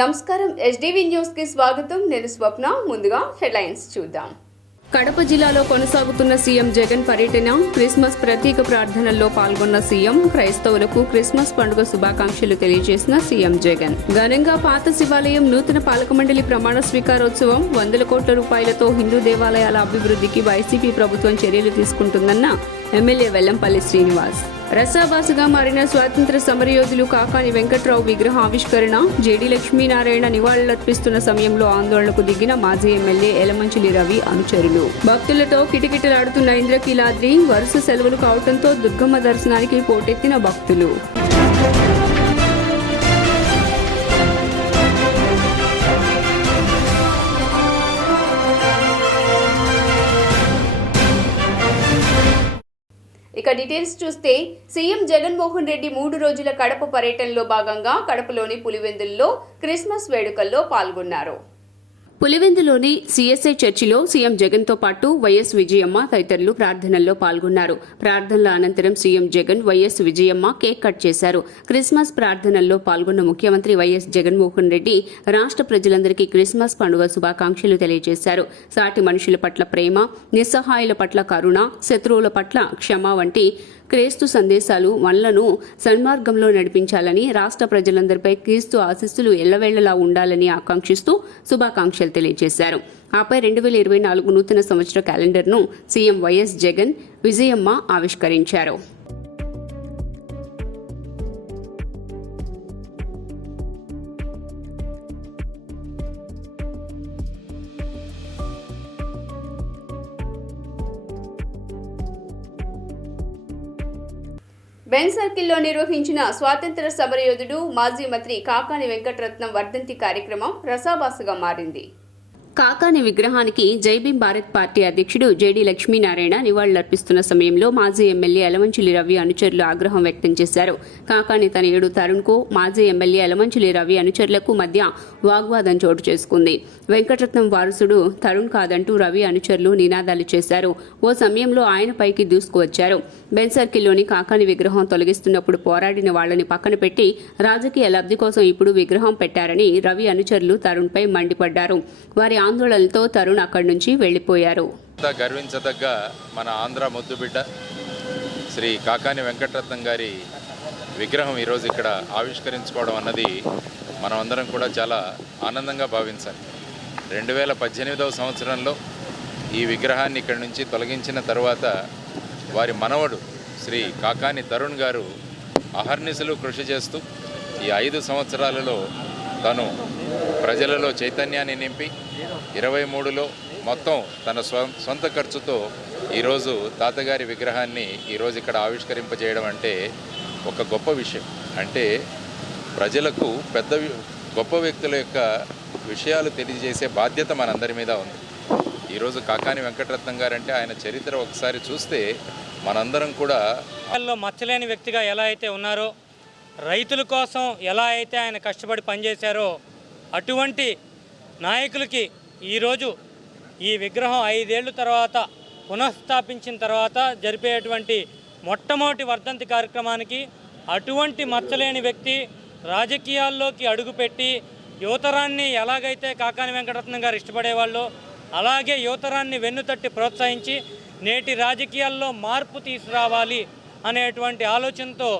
నమస్కారం SDV news కి స్వాగతం. నేను స్వప్న. ముందుగా హెడ్లైన్స్ చూద్దాం. కడప జిల్లాలో కొనసాగుతున్న సీఎం జగన్ పర్యటన. క్రిస్మస్ ప్రత్యేక ప్రార్థనల్లో పాల్గొన్న సీఎం. క్రైస్తవులకు క్రిస్మస్ పండుగ శుభాకాంక్షలు తెలియజేసిన సీఎం జగన్. ఘనంగా పాత శివాలయం నూతన పాలక మండలి ప్రమాణ స్వీకారోత్సవం. 100 కోట్ల రూపాయలతో హిందూ దేవాలయాల అభివృద్ధికి వైసీపీ ప్రభుత్వం చర్యలు తీసుకుంటుందన్న ఎమ్మెల్యే వెల్లంపల్లి శ్రీనివాస్. రసాబాసుగా మారిన స్వాతంత్ర సమరయోధులు కాకాని వెంకట్రావు విగ్రహ ఆవిష్కరణ. జేడీ లక్ష్మీనారాయణ నివాళులర్పిస్తున్న సమయంలో ఆందోళనకు దిగిన మాజీ ఎమ్మెల్యే ఎలమంచిలి రవి అనుచరులు. భక్తులతో కిటకిటలాడుతున్న ఇంద్రకీలాద్రి. వరుస సెలవులు కావడంతో దుర్గమ్మ దర్శనానికి పోటెత్తిన భక్తులు. ఇక డీటెయిల్స్ చూస్తే సీఎం జగన్మోహన్ రెడ్డి 3 రోజుల కడప పర్యటనలో భాగంగా కడపలోని పులివెందుల్లో క్రిస్మస్ వేడుకల్లో పాల్గొన్నారు. పులివెందులోని సిఎస్ఐ చర్చిలో సీఎం జగన్తో పాటు వైఎస్ విజయమ్మ తదితరులు ప్రార్థనల్లో పాల్గొన్నారు. ప్రార్థనల అనంతరం CM Jagan, YS Vijayamma cake cut చేశారు. క్రిస్మస్ ప్రార్థనల్లో పాల్గొన్న ముఖ్యమంత్రి వైఎస్ జగన్మోహన్ రెడ్డి రాష్ట్ర ప్రజలందరికీ క్రిస్మస్ పండుగ శుభాకాంక్షలు తెలియజేశారు. సాటి మనుషుల పట్ల ప్రేమ, నిస్సహాయుల పట్ల కరుణ, శత్రువుల పట్ల క్షమ వంటి క్రీస్తు సందేశాలు మనలను సన్మార్గంలో నడిపించాలని, రాష్ట్ర ప్రజలందరిపై క్రీస్తు ఆశీస్సులు ఎల్లవేళ్లలా ఉండాలని ఆకాంక్షిస్తూ శుభాకాంక్షలు తెలియజేశారు. ఆపై 2024 నూతన సంవత్సర క్యాలెండర్ను సీఎం వైఎస్ జగన్, విజయమ్మ ఆవిష్కరించారు. బెన్ సర్కిల్లో నిర్వహించిన స్వాతంత్ర సమరయోధుడు మాజీ మంత్రి కాకాని వెంకటరత్నం వర్ధంతి కార్యక్రమం రసాబాసుగా మారింది. కాకాని విగ్రహానికి జైభీం భారత్ పార్టీ అధ్యక్షుడు జేడీ లక్ష్మీనారాయణ నివాళులర్పిస్తున్న సమయంలో మాజీ ఎమ్మెల్యే ఎలమంచిలి రవి అనుచరులు ఆగ్రహం వ్యక్తం చేశారు. కాకాని తనయుడు తరుణ్కు మాజీ ఎమ్మెల్యే ఎలమంచిలి రవి అనుచరులకు మధ్య వాగ్వాదం చోటు చేసుకుంది. వెంకటరత్నం వారసుడు తరుణ్ కాదంటూ రవి అనుచరులు నినాదాలు చేశారు. ఓ సమయంలో ఆయన పైకి దూసుకువచ్చారు. బెన్ సర్కిల్లోని కాకాని విగ్రహం తొలగిస్తున్నప్పుడు పోరాడిన వాళ్లని పక్కన పెట్టి రాజకీయ లబ్ధి కోసం ఇప్పుడు విగ్రహం పెట్టారని రవి అనుచరులు తరుణ్పై మండిపడ్డారు. వారి ఆందోళనలతో తరుణ్ అక్కడి నుంచి వెళ్లిపోయారు. గర్వించదగ్గ మన ఆంధ్ర ముద్దుబిడ్డ శ్రీ కాకాని వెంకటరత్నం గారి విగ్రహం ఈరోజు ఇక్కడ ఆవిష్కరించుకోవడం అన్నది మనం అందరం కూడా చాలా ఆనందంగా భావించాలి. 2018వ సంవత్సరంలో ఈ విగ్రహాన్ని ఇక్కడి నుంచి తొలగించిన తర్వాత వారి మనవడు శ్రీ కాకాని తరుణ్ గారు అహర్నిశలు కృషి చేస్తూ ఈ 5 సంవత్సరాలలో తను ప్రజలలో చైతన్యాన్ని నింపి 23లో మొత్తం తన సొంత ఖర్చుతో ఈరోజు తాతగారి విగ్రహాన్ని ఈరోజు ఇక్కడ ఆవిష్కరింపజేయడం అంటే ఒక గొప్ప విషయం. అంటే ప్రజలకు గొప్ప వ్యక్తుల యొక్క విషయాలు తెలియజేసే బాధ్యత మనందరి మీద ఉంది. ఈరోజు కాకాని వెంకటరత్నం గారు అంటే ఆయన చరిత్ర ఒకసారి చూస్తే మనందరం కూడా మచ్చలేని వ్యక్తిగా ఎలా అయితే ఉన్నారో, రైతుల కోసం ఎలా అయితే ఆయన కష్టపడి పనిచేశారో అటువంటి నాయకులకి ఈరోజు ఈ విగ్రహం 5 ఏళ్ళ తర్వాత పునఃస్థాపించిన తర్వాత జరిపేటువంటి మొట్టమొదటి వర్ధంతి కార్యక్రమానికి అటువంటి మచ్చలేని వ్యక్తి రాజకీయాల్లోకి అడుగుపెట్టి యువతరాన్ని ఎలాగైతే కాకాని వెంకటరత్నం గారు ఇష్టపడేవాళ్ళు అలాగే యువతరాన్ని వెన్నుతట్టి ప్రోత్సహించి నేటి రాజకీయాల్లో మార్పు తీసుకురావాలి అనేటువంటి ఆలోచనతో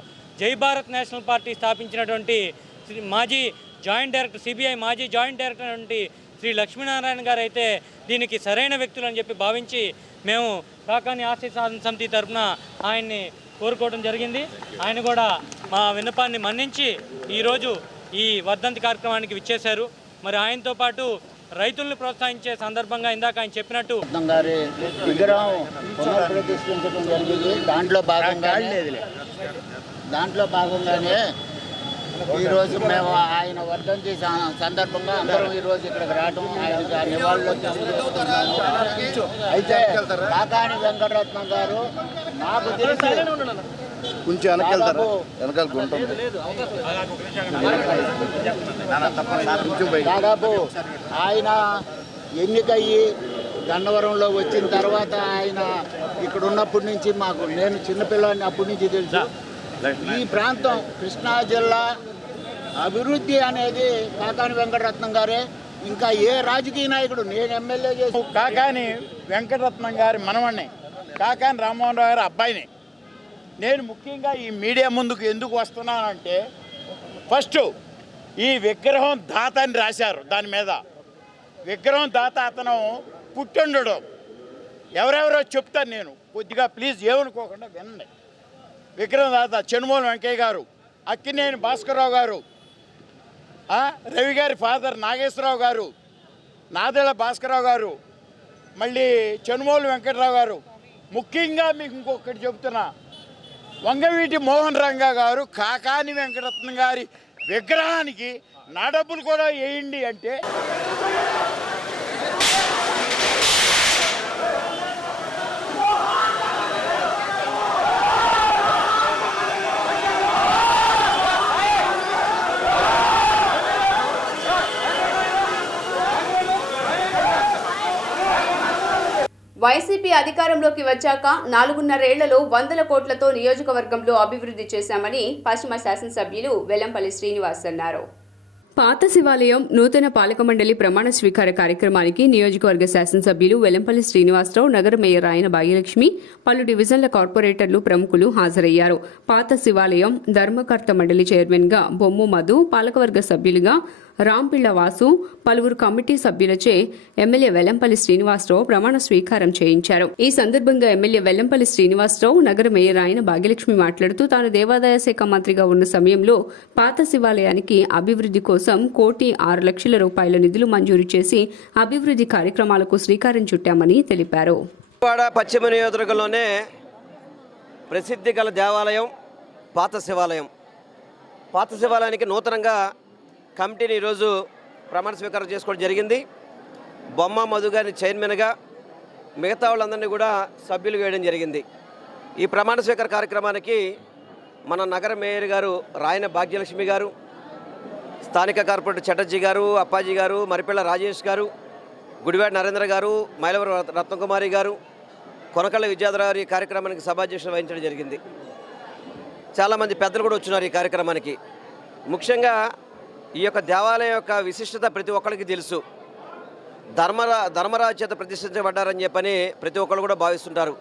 జై భారత్ నేషనల్ పార్టీ స్థాపించినటువంటి మాజీ జాయింట్ డైరెక్టర్, సిబిఐ మాజీ జాయింట్ డైరెక్టర్ అటువంటి శ్రీ లక్ష్మీనారాయణ గారు అయితే దీనికి సరైన వ్యక్తులు అని చెప్పి భావించి మేము కాకాని ఆశయ సాధన సమితి తరఫున ఆయన్ని కోరుకోవడం జరిగింది. ఆయన కూడా మా విన్నపాన్ని మన్నించి ఈరోజు ఈ వర్ధంతి కార్యక్రమానికి విచ్చేశారు. మరి ఆయనతో పాటు రైతులను ప్రోత్సహించే సందర్భంగా ఇందాక ఆయన చెప్పినట్టు విగ్రహం పునఃప్రతిష్ఠించడం జరిగింది. దాంట్లో భాగంగానే ఈరోజు మేము ఆయన వర్ధంతి సందర్భంగా అందరం ఈరోజు ఇక్కడికి రావడం, ఆయన నివాళులు తెలియజేస్తున్నాము. అయితే కాకాని వెంకటరత్నం గారు నాకు తెలిసి కొంచెం దాదాపు ఆయన ఎన్నికయ్యి గన్నవరంలో వచ్చిన తర్వాత ఆయన ఇక్కడ ఉన్నప్పటి నుంచి నేను చిన్నపిల్లాడిని అప్పటి నుంచి తెలుసు. ఈ ప్రాంతం కృష్ణా జిల్లా అభివృద్ధి అనేది కాకాని వెంకటరత్నం గారే. ఇంకా ఏ రాజకీయ నాయకుడు, నేను ఎమ్మెల్యే చేసి కాకాని వెంకటరత్నం గారి మనవణ్ణి, కాకాని రామ్మోహన్ రావు గారి అబ్బాయిని. నేను ముఖ్యంగా ఈ మీడియా ముందుకు ఎందుకు వస్తున్నానంటే, ఫస్ట్ ఈ విగ్రహం దాత అని రాశారు. దాని మీద విగ్రహం దాత అతను పుట్టిండడు. ఎవరెవరో చెప్తాను నేను, కొద్దిగా ప్లీజ్ ఏమనుకోకుండా వినండి. విగ్రహం దాత చెనుమూల వెంకయ్య గారు, అక్కినేని భాస్కరరావు గారు, రవి గారి ఫాదర్ నాగేశ్వరరావు గారు, నాదెళ్ల భాస్కరరావు గారు, మళ్ళీ చెనుమూల వెంకటరావు గారు. ముఖ్యంగా మీకు ఇంకొకటి చెబుతున్నా, వంగవీటి మోహన్ రంగా గారు కాకాని వెంకటరత్నం గారి విగ్రహానికి నా డబ్బులు కూడా వేయండి అంటే వైసీపీ అధికారంలోకి వచ్చాక 4.5 ఏళ్లలో 100 కోట్లతో నియోజకవర్గంలో అభివృద్ధి చేశామని పశ్చిమ శాసనసభ్యులు వెల్లంపల్లి శ్రీనివాస్ అన్నారు. పాత శివాలయం నూతన పాలక మండలి ప్రమాణ స్వీకార కార్యక్రమానికి నియోజకవర్గ శాసనసభ్యులు వెల్లంపల్లి శ్రీనివాసరావు, నగర మేయర్ ఆయన భాగ్యలక్ష్మి, పలు డివిజన్ల కార్పొరేటర్లు ప్రముఖులు హాజరయ్యారు. పాత శివాలయం ధర్మకర్త మండలి చైర్మన్ గా బొమ్ము మధు, పాలకవర్గ సభ్యులుగా రాంపిళ్ల వాసు, పలువురు కమిటీ సభ్యులచే ఎమ్మెల్యే వెల్లంపల్లి శ్రీనివాసరావు ప్రమాణ స్వీకారం చేయించారు. ఈ సందర్భంగా ఎమ్మెల్యే వెల్లంపల్లి శ్రీనివాసరావు, నగర మేయర్ ఆయన భాగ్యలక్ష్మి మాట్లాడుతూ తాను దేవాదాయ శాఖ మంత్రిగా ఉన్న సమయంలో పాత శివాలయానికి అభివృద్ధి కోసం 1,06,00,000 రూపాయల నిధులు మంజూరు చేసి అభివృద్ధి కార్యక్రమాలకు శ్రీకారం చుట్టామని తెలిపారు. పశ్చిమ నియోజకవర్గంలోనే ప్రసిద్ధి గల దేవాలయం పాత శివాలయం. పాత శివాలయానికి నూతనంగా కమిటీని ఈరోజు ప్రమాణ స్వీకారం చేసుకోవడం జరిగింది. బొమ్మ మధు గారిని చైర్మన్గా, మిగతా వాళ్ళందరినీ కూడా సభ్యులు వేయడం జరిగింది. ఈ ప్రమాణ స్వీకార కార్యక్రమానికి మన నగర మేయర్ గారు రాయన భాగ్యలక్ష్మి గారు, స్థానిక కార్పొరేటర్ చటర్జీ గారు, అప్పాజీ గారు, మరిపిళ్ళ రాజేష్ గారు, గుడివాడ నరేంద్ర గారు, మైలవరం రత్నకుమారి గారు, కొనకళ్ళ విద్యాధరావు ఈ కార్యక్రమానికి సభాధ్యక్షత వహించడం జరిగింది. చాలామంది పెద్దలు కూడా వచ్చినారు ఈ కార్యక్రమానికి. ముఖ్యంగా ఈ యొక్క దేవాలయం యొక్క విశిష్టత ప్రతి ఒక్కరికి తెలుసు. ధర్మరాజు చేత ప్రతిష్ఠించబడ్డారని చెప్పని ప్రతి ఒక్కరు కూడా భావిస్తుంటారు.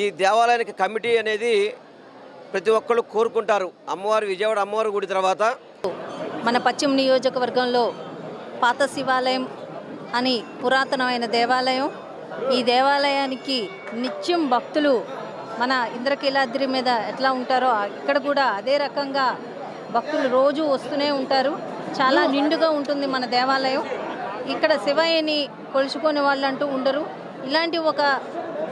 ఈ దేవాలయానికి కమిటీ అనేది ప్రతి ఒక్కళ్ళు కోరుకుంటారు. విజయవాడ అమ్మవారి గుడి తర్వాత మన పశ్చిమ నియోజకవర్గంలో పాత శివాలయం అని పురాతనమైన దేవాలయం. ఈ దేవాలయానికి నిత్యం భక్తులు మన ఇంద్రకీలాద్రి మీద ఎట్లా ఉంటారో ఇక్కడ కూడా అదే రకంగా భక్తులు రోజు వస్తూనే ఉంటారు. చాలా నిండుగా ఉంటుంది మన దేవాలయం. ఇక్కడ శివయ్యని కొలుచుకునే వాళ్ళు అంటూ ఉండరు. ఇలాంటి ఒక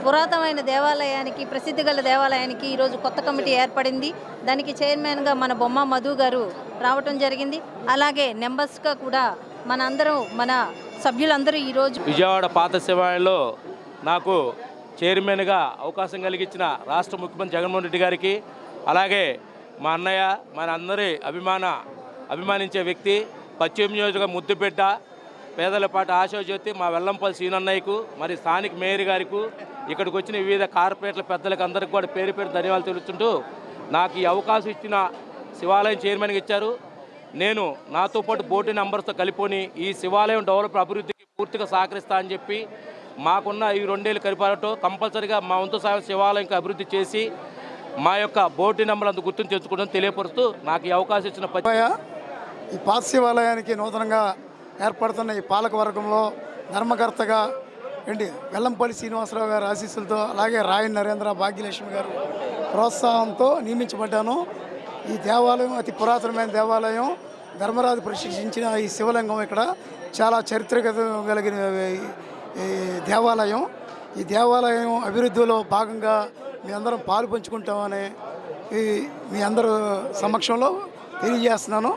పురాతనమైన దేవాలయానికి, ప్రసిద్ధి గల దేవాలయానికి ఈరోజు కొత్త కమిటీ ఏర్పడింది. దానికి చైర్మన్గా మన బొమ్మ మధు గారు రావటం జరిగింది. అలాగే మెంబర్స్గా కూడా మన సభ్యులందరూ ఈరోజు విజయవాడ పాత శివాలయంలో నాకు చైర్మన్గా అవకాశం కలిగించిన రాష్ట్ర ముఖ్యమంత్రి జగన్మోహన్ రెడ్డి గారికి, అలాగే మా అన్నయ్య, మన అందరి అభిమానించే వ్యక్తి, పశ్చిమ నియోజకవర్గ ముద్దుబిడ్డ, పేదలపాటి ఆశాజ్యోతి మా వెల్లంపల్లి శ్రీనన్నయ్యకు, మరి స్థానిక మేయర్ గారికి, ఇక్కడికి వచ్చిన వివిధ కార్పొరేట్ల పెద్దలకు అందరికీ కూడా పేరు ధన్యవాదాలు తెలుస్తుంటూ నాకు ఈ అవకాశం ఇచ్చిన శివాలయం చైర్మన్గా ఇచ్చారు. నేను నాతో పాటు బోర్డు నంబర్స్తో కలిపి ఈ శివాలయం డెవలప్ అభివృద్ధికి పూర్తిగా సహకరిస్తా అని చెప్పి మాకున్న ఈ 2 ఏళ్ళు కలిపారటో కంపల్సరీగా మా వంతు సాయం శివాలయంకి అభివృద్ధి చేసి మా యొక్క బోర్డు నెంబర్ అంత గుర్తుని తెచ్చుకోవడం తెలియపరుస్తూ నాకు ఈ అవకాశం ఇచ్చిన ఈ పాత శివాలయానికి నూతనంగా ఏర్పడుతున్న ఈ పాలక వర్గంలో ధర్మకర్తగా వెల్లంపల్లి శ్రీనివాసరావు గారి ఆశీస్సులతో, అలాగే రాయన్ నరేంద్ర, భాగ్యలక్ష్మి గారు ప్రోత్సాహంతో నియమించబడ్డాను. ఈ దేవాలయం అతి పురాతనమైన దేవాలయం. ధర్మరాజు ప్రతిష్ఠించిన ఈ శివలింగం ఇక్కడ చాలా చరిత్రగత కలిగిన ఈ దేవాలయం. ఈ దేవాలయం అభివృద్ధిలో భాగంగా మీ అందరం పాలు పంచుకుంటామని మీ అందరూ సమక్షంలో తెలియజేస్తున్నాను.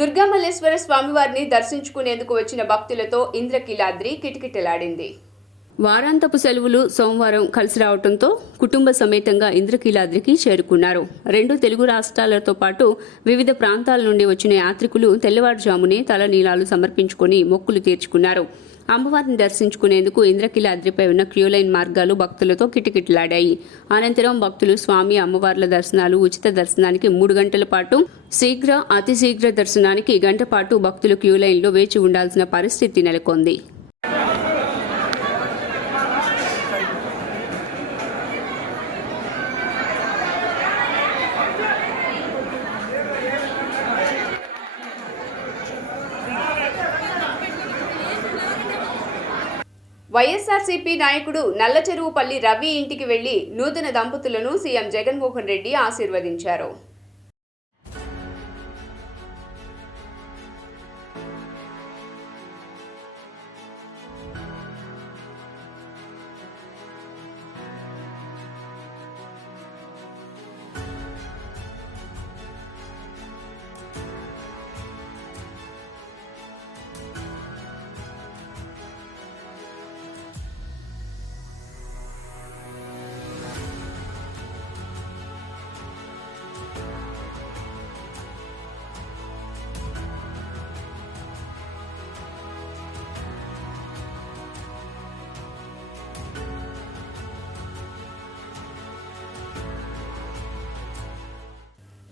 దుర్గామల్లేశ్వర స్వామివారిని దర్శించుకునేందుకు వచ్చిన భక్తులతో ఇంద్రకీలాద్రి కిటకిటలాడింది. వారాంతపు సెలవులు సోమవారం కలిసి రావడంతో కుటుంబ సమేతంగా ఇంద్రకీలాద్రికి చేరుకున్నారు. 2 తెలుగు రాష్ట్రాలతో పాటు వివిధ ప్రాంతాల నుండి వచ్చిన యాత్రికులు తెల్లవారుజామునే తలనీలాలు సమర్పించుకుని మొక్కులు తీర్చుకున్నారు. అమ్మవారిని దర్శించుకునేందుకు ఇంద్రకీలాద్రిపై ఉన్న క్యూలైన్ మార్గాలు భక్తులతో కిటకిటలాడాయి. అనంతరం భక్తులు స్వామి అమ్మవార్ల దర్శనాలు, ఉచిత దర్శనానికి 3 గంటల పాటు, శీఘ్ర, అతి శీఘ్ర దర్శనానికి గంట పాటు భక్తులు క్యూలైన్లో వేచి ఉండాల్సిన పరిస్థితి నెలకొంది. వైఎస్ఆర్సీపీ నాయకుడు నల్లచెరువుపల్లి రవి ఇంటికి వెళ్లి నూతన దంపతులను సీఎం జగన్మోహన్ రెడ్డి ఆశీర్వదించారు.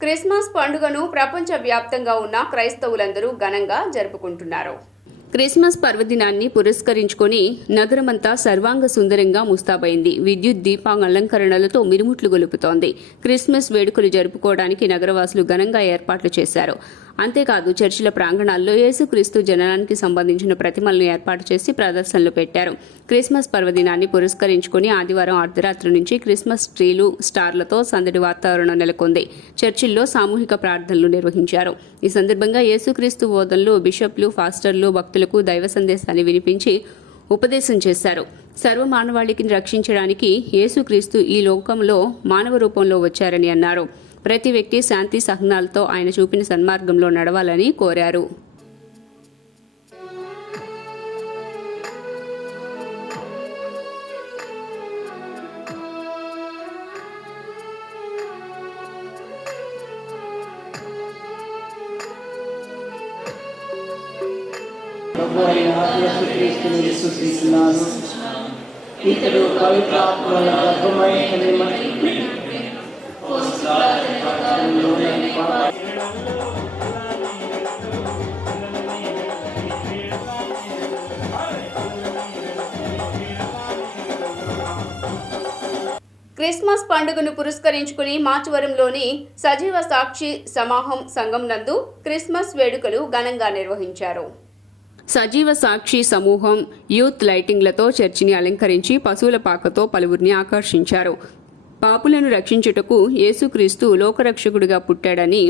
క్రిస్మస్ పండుగను ప్రపంచవ్యాప్తంగా ఉన్న క్రైస్తవులందరూ ఘనంగా జరుపుకుంటున్నారు. క్రిస్మస్ పర్వదినాన్ని పురస్కరించుకొని నగరమంతా సర్వాంగ సుందరంగా ముస్తాబైంది. విద్యుత్ దీపాలంకరణలతో మిరుముట్లు గొలుపుతోంది. క్రిస్మస్ వేడుకలు జరుపుకోవడానికి నగరవాసులు ఘనంగా ఏర్పాట్లు చేశారు. అంతేకాదు చర్చిల ప్రాంగణాల్లో యేసుక్రీస్తు జననానికి సంబంధించిన ప్రతిమలను ఏర్పాటు చేసి ప్రదర్శనలు పెట్టారు. క్రిస్మస్ పర్వదినాన్ని పురస్కరించుకుని ఆదివారం అర్ధరాత్రి నుంచి క్రిస్మస్ ట్రీలు, స్టార్లతో సందడి వాతావరణం నెలకొంది. చర్చిల్లో సామూహిక ప్రార్థనలు నిర్వహించారు. ఈ సందర్భంగా యేసుక్రీస్తు బోధనలు బిషప్లు, ఫాస్టర్లు భక్తులకు దైవ సందేశాన్ని వినిపించి ఉపదేశం చేశారు. సర్వమానవాళికి రక్షించడానికి యేసుక్రీస్తు ఈ లోకంలో మానవ రూపంలో వచ్చారని అన్నారు. ప్రతి వ్యక్తి శాంతి సహనాలతో ఆయన చూపిన సన్మార్గంలో నడవాలని కోరారు. ఇతడు పవిత్రాత్మల గర్భమైన క్రిస్మస్ పండుగను పురస్కరించుకుని మాచవరంలోని సజీవ సాక్షి సమాహం సంఘం నందు క్రిస్మస్ వేడుకలు ఘనంగా నిర్వహించారు. సజీవ సాక్షి సమూహం యూత్ లైటింగ్లతో చర్చిని అలంకరించి పశువుల పాకతో పలువురిని ఆకర్షించారు. పాపులను రక్షించుటకు యేసుక్రీస్తు లోకరక్షకుడిగా పుట్టాడని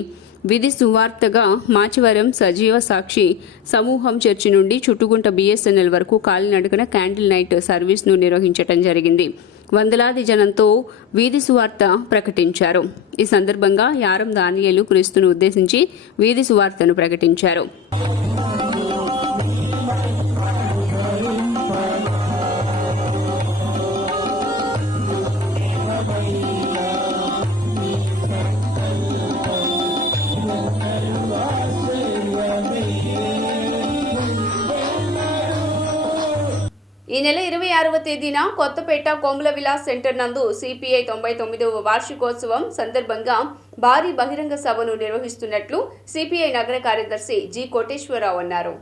విధి సువార్తగా మాచవరం సజీవ సాక్షి సమూహం చర్చి నుండి చుట్టుగుంట బిఎస్ఎన్ఎల్ వరకు కాలినడకన క్యాండిల్ నైట్ సర్వీస్ను నిర్వహించడం జరిగింది. వందలాది జనంతో వీధి సువార్త ప్రకటించారు. ఈ సందర్భంగా యారం దానియేలు క్రీస్తును ఉద్దేశించి వీధి సువార్తను ప్రకటించారు. ఈ నెల 26వ తేదీన కొత్తపేట కోముల విలాస్ సెంటర్ నందు సిపిఐ 99వ వార్షికోత్సవం సందర్భంగా భారీ బహిరంగ సభను నిర్వహిస్తున్నట్లు సిపిఐ నగర కార్యదర్శి జి కోటేశ్వరరావు అన్నారు.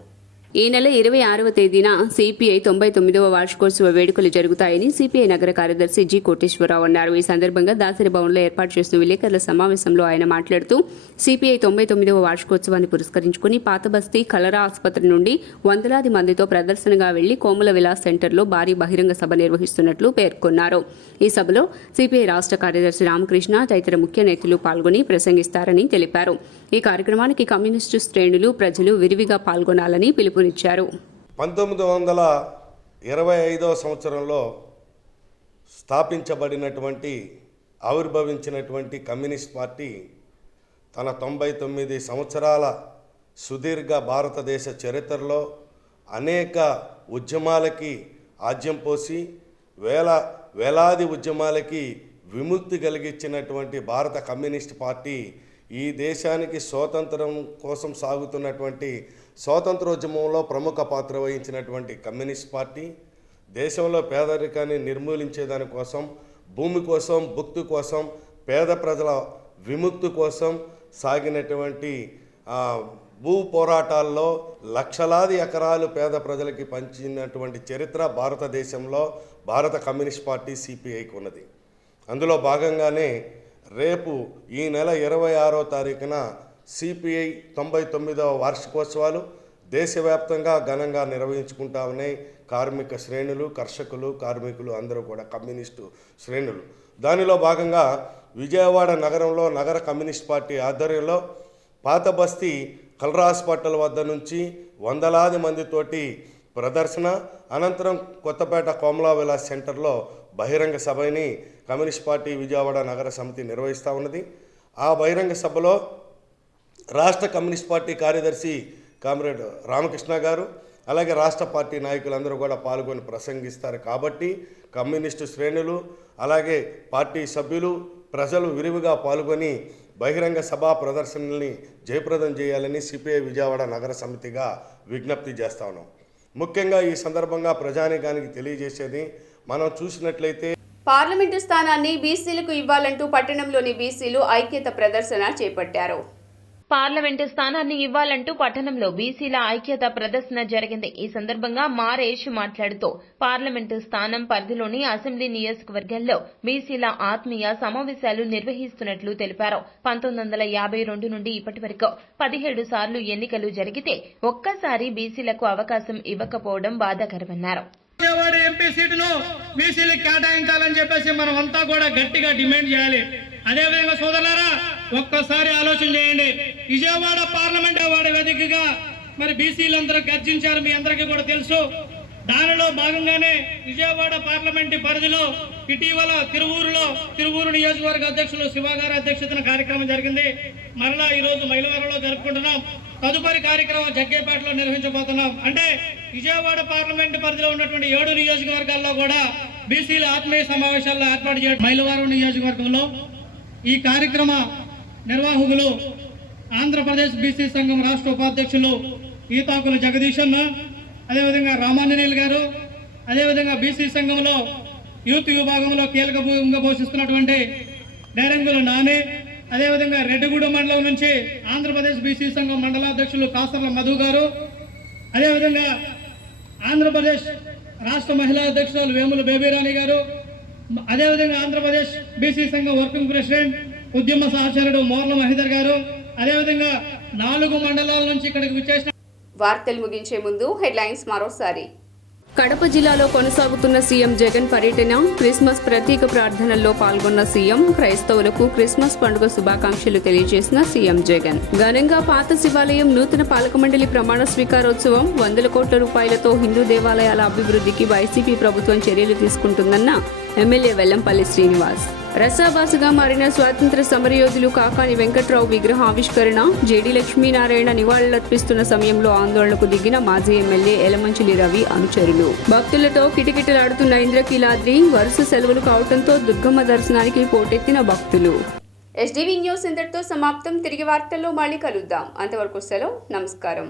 ఈ నెల 26వ తేదీన సిపిఐ 99వ వార్షికోత్సవ వేడుకలు జరుగుతాయని సిపిఐ నగర కార్యదర్శి జి కోటేశ్వరరావు అన్నారు. ఈ సందర్భంగా దాసరి భవన్లో ఏర్పాటు చేసిన విలేకరుల సమావేశంలో ఆయన మాట్లాడుతూ సిపిఐ 99వ వార్షికోత్సవాన్ని పురస్కరించుకుని పాతబస్తీ కలరా ఆసుపత్రి నుండి వందలాది మందితో ప్రదర్శనగా వెళ్లి కోముల విలాస్ సెంటర్లో భారీ బహిరంగ సభ నిర్వహిస్తున్నట్లు పేర్కొన్నారు. ఈ సభలో సిపిఐ రాష్ట్ర కార్యదర్శి రామకృష్ణ తదితర ముఖ్య నేతలు పాల్గొని ప్రసంగిస్తారని తెలిపారు. ఈ కార్యక్రమానికి కమ్యూనిస్టు శ్రేణులు, ప్రజలు విరివిగా పాల్గొనాలని పిలుపునిచ్చారు. 1925వ సంవత్సరంలో స్థాపించబడినటువంటి ఆవిర్భవించినటువంటి కమ్యూనిస్ట్ పార్టీ తన 99 సంవత్సరాల సుదీర్ఘ భారతదేశ చరిత్రలో అనేక ఉద్యమాలకి ఆజ్యం పోసి వేలాది ఉద్యమాలకి విముక్తి కలిగించినటువంటి భారత కమ్యూనిస్ట్ పార్టీ ఈ దేశానికి స్వాతంత్రం కోసం సాగుతున్నటువంటి స్వాతంత్రోద్యమంలో ప్రముఖ పాత్ర వహించినటువంటి కమ్యూనిస్ట్ పార్టీ, దేశంలో పేదరికాన్ని నిర్మూలించేదాని కోసం, భూమి కోసం, భుక్తి కోసం, పేద ప్రజల విముక్తి కోసం సాగినటువంటి భూ పోరాటాల్లో లక్షలాది ఎకరాలు పేద ప్రజలకి పంచినటువంటి చరిత్ర భారతదేశంలో భారత కమ్యూనిస్ట్ పార్టీ సిపిఐకి ఉన్నది. అందులో భాగంగానే రేపు ఈ నెల 26వ తారీఖున సిపిఐ 99వ వార్షికోత్సవాలు దేశవ్యాప్తంగా ఘనంగా నిర్వహించుకుంటా ఉన్నాయి. కార్మిక శ్రేణులు, కర్షకులు, కార్మికులు అందరూ కూడా కమ్యూనిస్టు శ్రేణులు. దానిలో భాగంగా విజయవాడ నగరంలో నగర కమ్యూనిస్ట్ పార్టీ ఆధ్వర్యంలో పాత బస్తీ కలరా హాస్పిటల్ వద్ద నుంచి వందలాది మందితోటి ప్రదర్శన, అనంతరం కొత్తపేట కోమలా విలాస్ సెంటర్లో బహిరంగ సభని కమ్యూనిస్ట్ పార్టీ విజయవాడ నగర సమితి నిర్వహిస్తూ ఉన్నది. ఆ బహిరంగ సభలో రాష్ట్ర కమ్యూనిస్ట్ పార్టీ కార్యదర్శి కామ్రేడ్ రామకృష్ణ గారు, అలాగే రాష్ట్ర పార్టీ నాయకులందరూ కూడా పాల్గొని ప్రసంగిస్తారు. కాబట్టి కమ్యూనిస్టు శ్రేణులు, అలాగే పార్టీ సభ్యులు, ప్రజలు విరివిగా పాల్గొని బహిరంగ సభా ప్రదర్శనల్ని జయప్రదం చేయాలని సిపిఐ విజయవాడ నగర సమితిగా విజ్ఞప్తి చేస్తా ఉన్నాం. ముఖ్యంగా ఈ సందర్భంగా ప్రజానీకానికి తెలియజేసేది, మనం చూసినట్లయితే పార్లమెంటు స్థానాన్ని బీసీలకు ఇవ్వాలంటూ పట్టణంలోని బీసీలు ఐక్యత ప్రదర్శన చేపట్టారు. పార్లమెంటు స్థానాన్ని ఇవ్వాలంటూ పట్టణంలో బీసీల ఐక్యత ప్రదర్శన జరిగింది. ఈ సందర్భంగా మారేష్ మాట్లాడుతూ పార్లమెంటు స్థానం పరిధిలోని అసెంబ్లీ నియోజకవర్గాల్లో బీసీల ఆత్మీయ సమావేశాలు నిర్వహిస్తున్నట్లు తెలిపారు. 1952 నుండి ఇప్పటి వరకు 17 సార్లు ఎన్నికలు జరిగితే ఒక్కసారి బీసీలకు అవకాశం ఇవ్వకపోవడం బాధాకరమన్నారు. విజయవాడ ఎంపీ సీటును బీసీలకు కేటాయించాలని చెప్పేసి మనం అంతా కూడా గట్టిగా డిమాండ్ చేయాలి. అదేవిధంగా సోదరులారా, ఒక్కసారి ఆలోచన చేయండి. విజయవాడ పార్లమెంట్ వాడి వేదికగా మరి బీసీలందరూ గర్జించారు, మీ అందరికీ కూడా తెలుసు. దానిలో భాగంగానే విజయవాడ పార్లమెంట్ పరిధిలో ఇటీవల తిరువూరు నియోజకవర్గ అధ్యక్షులు శివ గారి అధ్యక్షతన కార్యక్రమం జరిగింది. మరలా ఈ రోజు మైలవరంలో జరుపుకుంటున్నాం. తదుపరి కార్యక్రమం జగ్గేపేటలో నిర్వహించబోతున్నాం. అంటే విజయవాడ పార్లమెంట్ పరిధిలో ఉన్నటువంటి 7 నియోజకవర్గాల్లో కూడా బీసీల ఆత్మీయ సమావేశాల్లో ఏర్పాటు చేయడం. మైలవరం నియోజకవర్గంలో ఈ కార్యక్రమ నిర్వాహకులు ఆంధ్రప్రదేశ్ బీసీ సంఘం రాష్ట్ర ఉపాధ్యక్షులు ఈతాకుల జగదీష్ అన్న, అదేవిధంగా రామాంజనేయులు గారు, అదేవిధంగా బీసీ సంఘంలో యూత్ విభాగంలో కీలక భూమిక పోషిస్తున్నటువంటి డైరంగుల నాని, అదేవిధంగా రెడ్డిగూడెం మండలం నుంచి ఆంధ్రప్రదేశ్ బీసీ సంఘం మండలాధ్యక్షులు కాసర్ల మధు గారు, అదేవిధంగా ఆంధ్రప్రదేశ్ రాష్ట్ర మహిళా అధ్యక్షురాలు వేముల బేబీరాణి గారు, అదేవిధంగా ఆంధ్రప్రదేశ్ బీసీ సంఘం వర్కింగ్ ప్రెసిడెంట్ ఉద్యమ సహచరుడు మోర్ల మహిదర్ గారు, అదేవిధంగా 4 మండలాల నుంచి ఇక్కడికి విచ్చేసిన. వార్తలు ముగించే ముందు హెడ్లైన్స్ మరోసారి. కడప జిల్లాలో కొనసాగుతున్న సీఎం జగన్ పర్యటన, క్రిస్మస్ ప్రత్యేక ప్రార్థనల్లో పాల్గొన్న సీఎం, క్రైస్తవులకు క్రిస్మస్ పండుగ శుభాకాంక్షలు తెలియజేసిన సీఎం జగన్. ఘనంగా పాత శివాలయం నూతన పాలక మండలి ప్రమాణ స్వీకారోత్సవం, 100 కోట్ల రూపాయలతో హిందూ దేవాలయాల అభివృద్ధికి వైసీపీ ప్రభుత్వం చర్యలు తీసుకుంటుందన్న ఎమ్మెల్యే వెల్లంపల్లి శ్రీనివాస్. రసాబాసుగా మారిన స్వాతంత్ర సమరయోధులు కాకాని వెంకట్రావు విగ్రహ ఆవిష్కరణ, జేడీ లక్ష్మీనారాయణ నివాళులర్పిస్తున్న సమయంలో ఆందోళనకు దిగిన మాజీ ఎమ్మెల్యే ఎలమంచిలి రవి అనుచరులు. భక్తులతో కిటకిటలాడుతున్న ఇంద్రకీలాద్రి, వరుస సెలవులు కావడంతో దుర్గమ్మ దర్శనానికి పోటెత్తిన భక్తులు. ఎస్డీవీ న్యూస్ ఇంతటితో సమాప్తం. తిరిగి వార్తల్లో మళ్ళీ కలుద్దాం. అంతవరకు సెలవు. నమస్కారం.